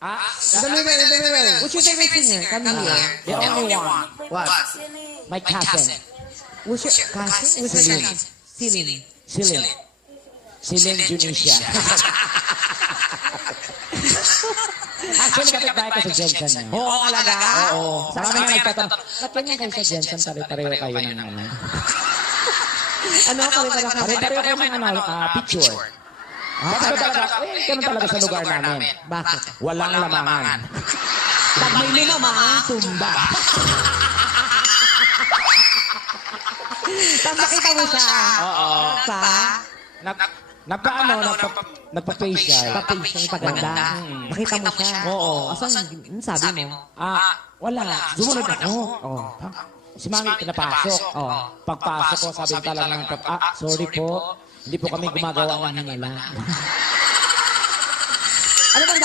In the middle. Who's your favorite singer? Come here. The only one. What? My cousin. Who's your cousin? Who's your name? Celine. Celine Junisha. Actually, kapit-bahay ka sa Jensen. Oo, talaga? Oo. Sa kami nga nagtatanong, ba't ganyan kayo sa Jensen? Pare-pareho kayo ng ano. Ano? Pare-pareho kayo ng ano, picture. Pero talaga, ganun talaga sa lugar namin. Bakit? Walang lamangan. Pag may lumamang, tumba. Pag nakita mo siya, Nagpa-facial. pa-facial, paganda. Nakita mo siya. Oo. Asan, sabi mo? Wala. Sumunod ako. Si Mami pinapasok. Pagpasok ko, sabi talaga ng sorry po. Hindi po kami gumagawa ng hinala. Ano bang